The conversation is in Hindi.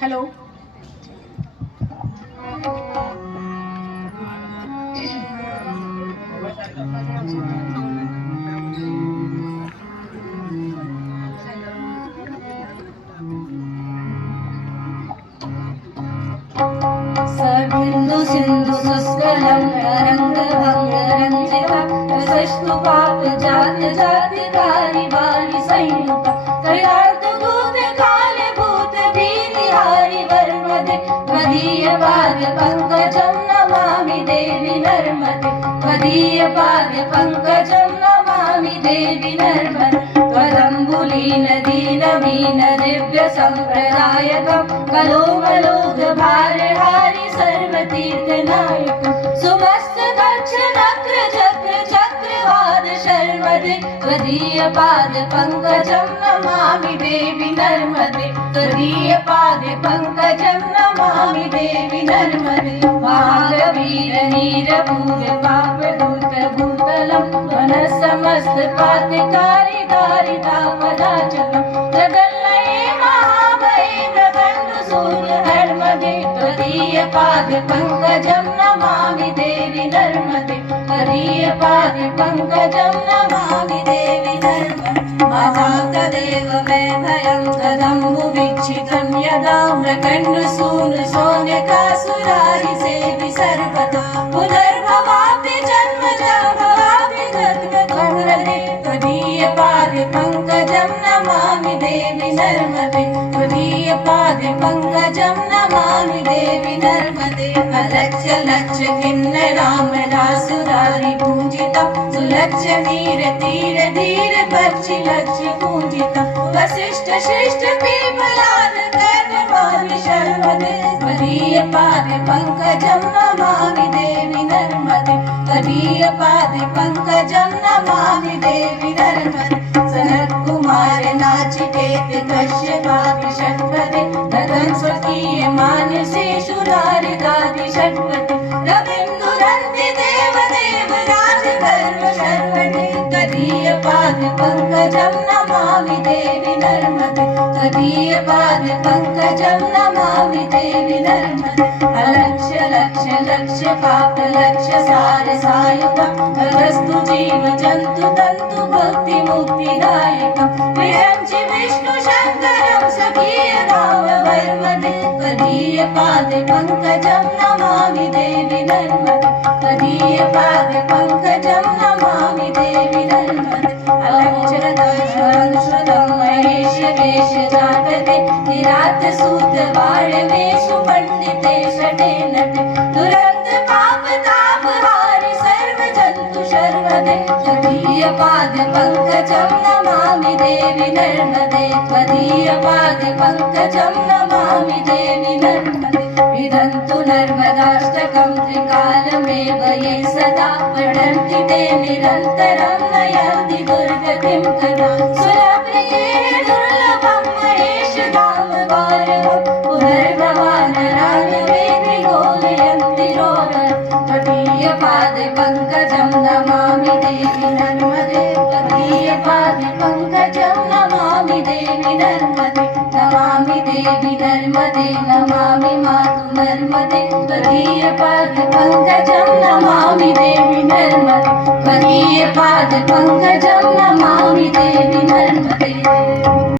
हॅलो. बिंदु सिंधु सुस्वरं तरंग भंग रंजित रसस्तुपाप जात जाति धारी वाली सैनुक तयात दूत काले भूत भीतिहारी वर्मदे मदीय पाद पंकजं नमामि देवी नर्मदे मदीय पाद पंकजं नमामि देवी नर्मदे त्वदम्बुलीन दीनमीन दिव्य संप्रदायकं कलोमलोघ भारहारि सर्वतीर्थनायक सुमस्त दक्ष नक्र चक्र चक्रवाद शर्मदे त्वदीय पाद पंकजं नमामि देवी नर्मदे त्वदीय पाद पंकजं नमामि देवी नर्मदे महावीर नीरभूर पापदूत भूतलं मनः समस्त पातकारी दारिता पदाचलं जगल्लये महाभये प्रबन्धु सूर्य नर्मदे त्वदीय पाद पंकजं नमामि देवी नर्मदे त्वदीय पाद पंकजं नमामि देवी नर्मदे महातदेव मे भयं तदम्बु वीक्षितं यदा मृकण्डसूनु शौनकासुरारि सेवि सर्वदा पुनर्भवापि जन्मजा भवापि जन्मकर्मदे त्वदीय पाद पंकजं नमामि देवी नर्मदे त्वदीय पाद पंकजं नमामि देवी नर्मदे अलक्ष्य लक्ष्य किन्नरामरासुरारि पूजितं सुलक्ष्य वीर तीर धीर पक्षि लक्ष्य पूजितं वसिष्ठ श्रेष्ठ पीपलाद कर्मवारि शर्मदे त्वदीय पाद पंकजं नमामि देवी नर्मदे त्वदीय पाद पंकजं नमामि देवी नर्मदे सनत कुमार नाचिकेत कश्यपापि षट्पदे ददन् स्वकीय मानसे शूरारिदादि षट्पदे रविन्दुरन्ति देवदेव राजकर्म शर्वणे त्वदीय पाद पंकजं नमामि देवी नर्मदे त्वदीय पाद पंकजं नमामि देवी नर्मदे अलक्ष्य लक्ष्य लक्ष्य पाप लक्ष्य सार सायुधं तदस्तु जीव जन्तु तन्तु भक्ति मुक्तिदायकं विरञ्चि विष्णु शङ्करं सखीय राम वर्मदे त्वदीय पाद पंकजं नमामि देवी नर्मदे त्वदीय पाद पंकजं नमामि देवी नर्मदे अलक्ष्य दर्शनं महेश वेश जातते निरात सूत वाळवेषु पंडिते षडे नटे दुरंत पाप ताप हारि सर्व जन्तु शर्वदे त्वदीय पाद पंकजं नमामि देवी नर्मदे त्वदीय पाद पंकजं नमामि देवी नर्मदे विदन्तु नर्मदाष्टकं त्रिकालमेव ये सदा पठन्ति ते निरन्तरं नयन्ति दुर्गतिं तदा सुरप्रिये दुर्लभं महेश धाम गौरवं पुनर्भवानरायवे त्रिगोलयन्ति रोदनं त्वदीय पाद पंकजं नमामि देवी नर्मदे त्वदीय पाद पंकजं नमामि देवी नर्मदे नमामि देवी नर्मदे नमामि मातु नर्मदे त्वदीय पाद पंकजं नमामि देवी नर्मदे त्वदीय पाद पंकजं नमामि देवी नर्मदे।